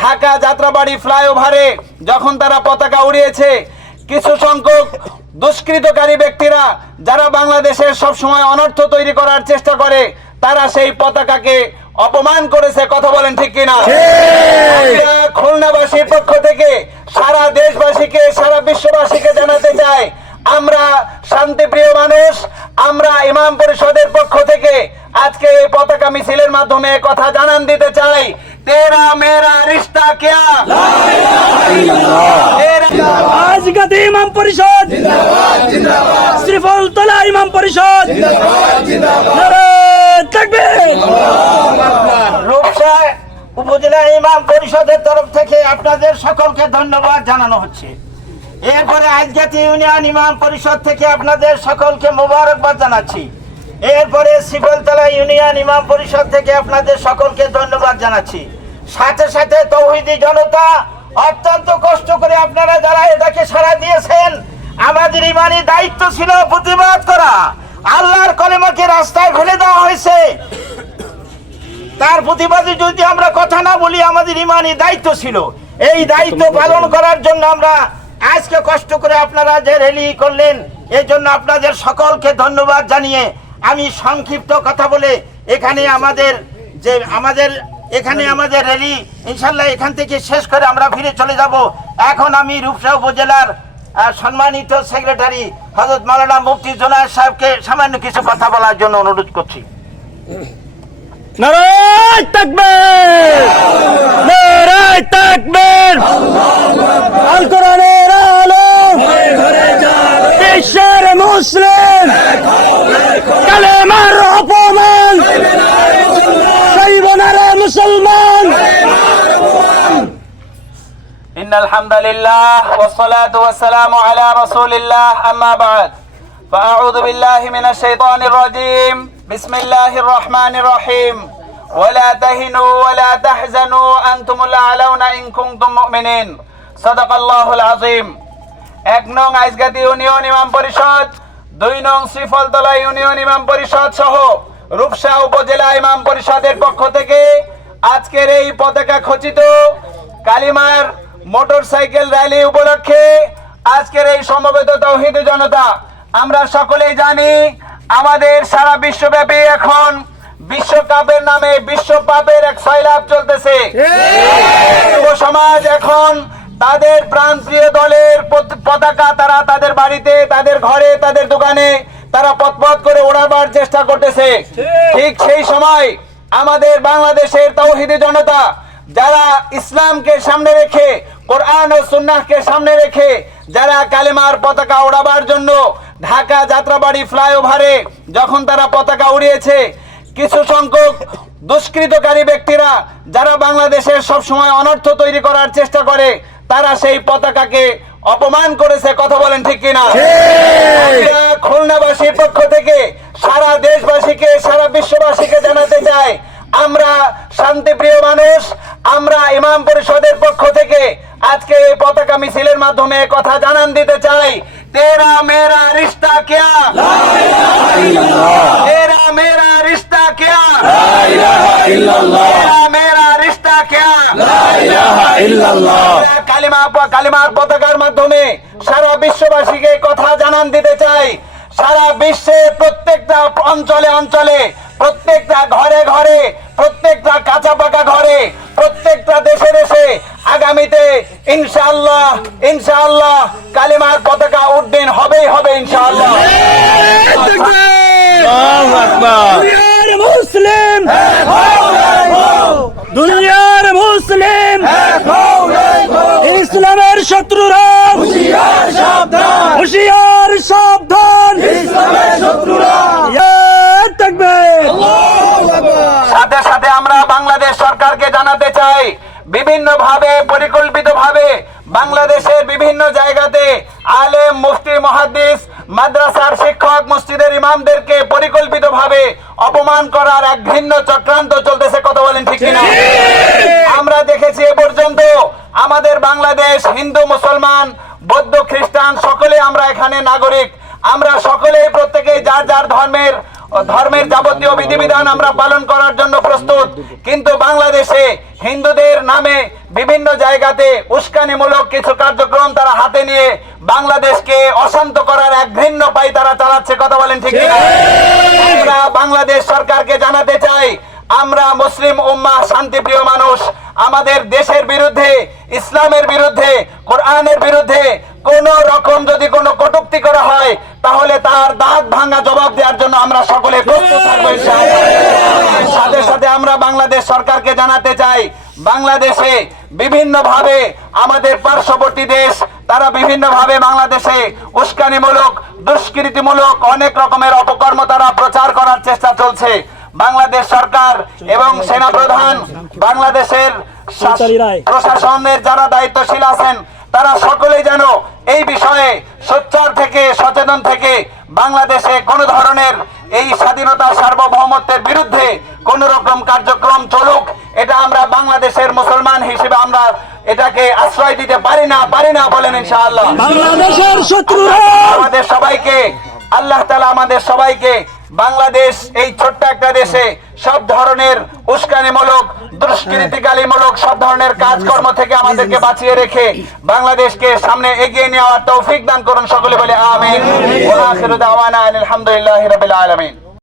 ঢাকা যাত্রাবাড়ি ফ্লাইওভারে যখন তারা পতাকা উড়িয়েছে, কিছু সংখ্যক দুষ্কৃতকারী ব্যক্তিরা যারা বাংলাদেশের সব সময় অনর্থ তৈরি করার চেষ্টা করে, তারা সেই পতাকাকে অপমান করেছে। কথা বলেন ঠিক কিনা? খুলনাবাসীর পক্ষ থেকে সারা দেশবাসীকে, সারা বিশ্ববাসীকে জানাতে চাই, আমরা শান্তিপ্রিয় মানুষ। আমরা ইমাম পরিষদের পক্ষ থেকে আজকে এই পতাকা মিছিলের মাধ্যমে কথা জানান দিতে চাই, তেরা মেরা রিশতা কিয়া, আজগাতে ইমাম পরিষদ জিন্দাবাদ, জিন্দাবাদ, শ্রীফলতলা ইমাম পরিষদ জিন্দাবাদ, জিন্দাবাদ, নারায়ে তাকবীর। রূপসা উপজেলা ইমাম পরিষদের তরফ থেকে আপনাদের সকলকে ধন্যবাদ জানানো হচ্ছে। এরপরে আজগাতি ইউনিয়ন ইমাম পরিষদ থেকে আপনাদের সকলকে মোবারকবাদ জানাচ্ছি। এরপরে শ্রীফলতলা ইউনিয়ন ইমাম পরিষদ থেকে আপনাদের সকলকে ধন্যবাদ জানাচ্ছি। সাথে সাথে তৌহিদি জনতা অত্যন্ত কষ্ট করে আপনারা যারা এটাকে সাড়া দিয়েছেন, আমাদের ইমানি দায়িত্ব ছিল প্রতিবাদ করা। আল্লাহর কলেমাকে রাস্তায় ফেলে দেওয়া হয়েছে, তার প্রতিবাদে যদি আমরা কথা না বলি, আমাদের ইমানি দায়িত্ব ছিল। এই দায়িত্ব পালন করার জন্য আমরা আজকে কষ্ট করে আপনারা যে র্যালি করলেন, এই জন্য আপনাদের সকলকে ধন্যবাদ জানিয়ে আমি সংক্ষিপ্ত কথা বলে এখানে আমাদের র্যালি ইনশাল্লাহ এখান থেকে শেষ করে আমরা ফিরে চলে যাব। এখন আমি রূপসা উপজেলার সম্মানিত সেক্রেটারি হযরত মাওলানা মুফতি জুনায়েদ সাহেবকে সামান্য কিছু কথা বলার জন্য অনুরোধ করছি। নারায়ে তাকবীর, নারায়ে তাকবীর। আল কোরআনের আলো বিশ্বের মুসলিম, কালেমার অপমান সইবনার মুসলমান। ইন্নাল হামদুলিল্লাহ ওয়াস সালাতু ওয়াস সালামু আলা রাসূলিল্লাহ, আম্মা বা'দ, ফাআউযু বিল্লাহি মিনাশ শাইতানির রাজীম। বিসমিল্লাহির রহমানির রহিম। ওয়ালা তাহিনু ওয়ালা তাহজানু আনতুমুল আ'লাউনা ইন কুনতুম মুমিনিন। সাদাকাল্লাহুল আযীম। ১ নং আইজগাতি ইউনিয়ন ইমাম পরিষদ, ২ নং শ্রীফলতলা ইউনিয়ন ইমাম পরিষদ সহ রূপসা উপজেলা ইমাম পরিষদের পক্ষ থেকে আজকের এই পতাকা খচিত কালিমার মোটরসাইকেল র্যালি উপলক্ষে আজকের এই সমবেত তাওহীদি জনতা, আমরা সকলেই জানি আমাদের সারা বিশ্বব্যাপী এখন বিশ্বকাপের নামে বিশ্বপাপের এক সয়লাব চলতেছে। যুব সমাজ এখন তাদের প্রাণপ্রিয় দলের পতাকা তারা তাদের বাড়িতে, তাদের ঘরে, তাদের দোকানে তারা পথ করে ওড়াবার চেষ্টা করতেছে। ঠিক সেই সময় আমাদের বাংলাদেশের তাওহীদি জনতা যারা ইসলামকে সামনে রেখে, কোরআন ও সুন্নাহকে সামনে রেখে যারা কালেমার পতাকা ওড়াবার জন্য ঢাকা যাত্রাবাড়ি ফ্লাইওভারে যখন তারা পতাকা উড়িয়েছে, কিছু সংখ্যক দুষ্কৃতকারী ব্যক্তিরা যারা বাংলাদেশের সব সময় অনর্থ তৈরি করার চেষ্টা করে, তারা সেই পতাকাকে অপমান করেছে। কথা বলেন ঠিক কিনা? খুলনাবাসীর পক্ষ থেকে সারা দেশবাসীকে, সারা বিশ্ববাসীকে জানাতে চাই, আমরা শান্তিপ্রিয় মানুষ। আমরা ইমাম পরিষদের পক্ষ থেকে আজকে এই পতাকা মিছিলের মাধ্যমে কথা জানান দিতে চাই, তেরা মেরা রিশতা কিয়া, তেরা মেরা রিশতা কিয়া, তেরা মেরা রিশতা কিয়া, কালিমার পতাকার মাধ্যমে সারা বিশ্ববাসীকে কথা জানান দিতে চাই। সারা বিশ্বের প্রত্যেকটা অঞ্চলে অঞ্চলে, প্রত্যেকটা ঘরে ঘরে, প্রত্যেকটা কাঁচা পাকা ঘরে, প্রত্যেকটা দেশে দেশে আগামীতে ইনশাআল্লাহ ইনশাআল্লাহ কালিমার পতাকা উড্ডীন হবেই হবে ইনশাআল্লাহ। দুনিয়ার মুসলিম, দুনিয়ার মুসলিম, ইসলামের শত্রুরা হুঁশিয়ার সাবধান, হুঁশিয়ার সাবধান, ইসলামের শত্রুরা। সাথে সাথে আমরা বাংলাদেশ সরকারকে জানাতে চাই, বিভিন্নভাবে পরিকল্পিতভাবে বাংলাদেশের বিভিন্ন জায়গাতে আলেম, মুফতি, মুহাদ্দিস, মাদ্রাসার শিক্ষক, মসজিদের ইমামদেরকে পরিকল্পিতভাবে অপমান করার এক ভিন্ন চক্রান্ত চলতেছে। কথা বলেন ঠিক কিনা? আমরা দেখেছি এ পর্যন্ত আমাদের বাংলাদেশ হিন্দু, মুসলমান, বৌদ্ধ, খ্রিস্টান সকলে আমরা এখানে নাগরিক। আমরা সকলেই প্রত্যেকে যার যার ধর্মের ধর্মের যাবতীয় বিধিবিধান আমরা পালন করার জন্য প্রস্তুত, কিন্তু বাংলাদেশে হিন্দুদের নামে বিভিন্ন জায়গাতে উস্কানিমূলক কিছু কার্যক্রম তারা হাতে নিয়ে বাংলাদেশকে অশান্ত করার এক ঘৃণ্য পাই তারা চালাচ্ছে। কথা বলেন ঠিক কিনা? আমরা বাংলাদেশ সরকারকে জানাতে চাই, আমরা মুসলিম উম্মাহ শান্তিপ্রিয় মানুষ, আমাদের দেশের বিরুদ্ধে, ইসলামের বিরুদ্ধে, কোরআনের বিরুদ্ধে কোন রকম যদি কোনো কটূক্তি করা হয় তাহলে তার দাঁত ভাঙা জবাব দেওয়ার জন্য আমরা সকলে প্রস্তুত থাকবো ইনশাআল্লাহ। সাথে সাথে আমরা বাংলাদেশ সরকারকে জানাতে চাই, বাংলাদেশে বিভিন্নভাবে আমাদের পার্শ্ববর্তী দেশ তারা বিভিন্নভাবে বাংলাদেশে উস্কানিমূলক, দুষ্কৃতিমূলক অনেক রকমের অপকর্ম তারা প্রচার করার চেষ্টা চলছে। বাংলাদেশ সরকার এবং সেনাপ্রধান, বাংলাদেশের প্রশাসনের যারা দায়িত্বশীল আছেন তারা সকলেই যেন এই বিষয়ে সোচ্চার থেকে, সচেতন থেকে বাংলাদেশে কোন ধরনের এই স্বাধীনতা সার্বভৌমত্বের বিরুদ্ধে কোন রকম কার্যক্রম চলুক, এটা আমরা বাংলাদেশের মুসলমান হিসেবে আমরা এটাকে আশ্রয় দিতে পারি না বলেন ইনশাআল্লাহ। বাংলাদেশের শত্রুরা আমাদের সবাইকে, আল্লাহ তাআলা আমাদের সবাইকে বাংলাদেশ এই ছোট্ট একটা দেশে সব ধরনের উস্কানিমূলক, দুষ্কৃতিকালীমূলক সব ধরনের কাজকর্ম থেকে আমাদেরকে বাঁচিয়ে রেখে বাংলাদেশকে সামনে এগিয়ে নেওয়ার তৌফিক দান করুন। সকলে বলে আমিন। ওয়া আখিরু দাওয়ানা আলহামদুলিল্লাহি রাব্বিল আলামিন।